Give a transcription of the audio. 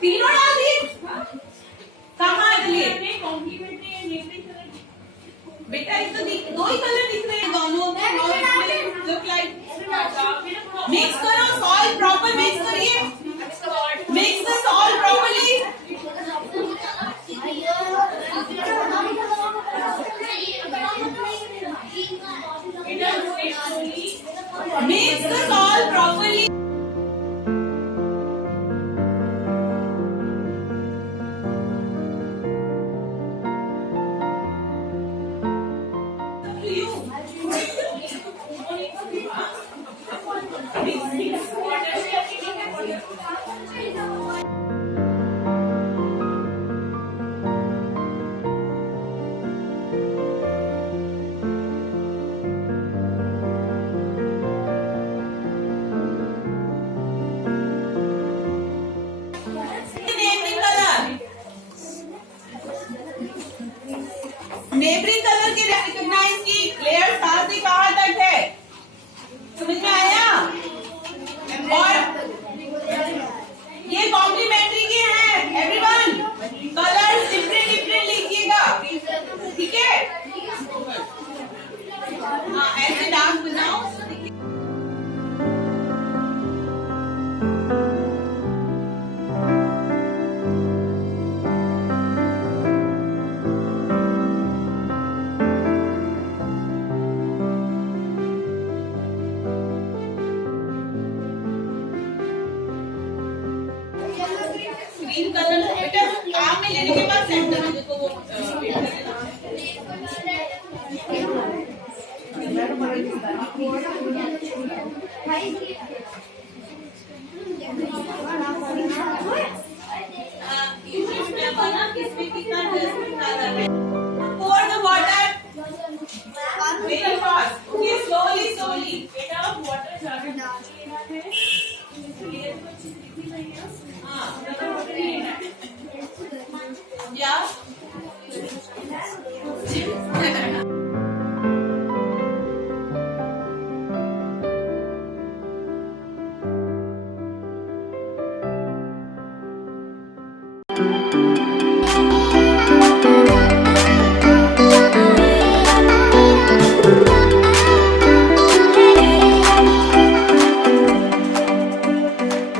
तीनों डाल दिए कहाँ दिए बेटा? ये तो दो ही कलर दिख रहे हैं दोनों। लुक लाइक मिक्स करो, सॉल्ट प्रॉपर मिक्स करिए, mix the salt properly. Mix the salt properly. Neighbouring colour की रिकॉग्नाइज की लेयर साथ ही कहाँ तक है, समझ में आया? और ये कॉम्प्लीमेंट्री के हैं एवरीवन, कलर डिफरेंट डिफरेंट लिखिएगा, ठीक है? हाँ, ऐसे डार्क बनाओ। ग्रीन कलर बेटा आम में लेने के बाद सेंटर में देखो वो किसमें कितना pour the water very fast, okay, slowly slowly बेटा वाटर ज्यादा लेना है इसलिए तो चीज दिखी नहीं है। हाँ या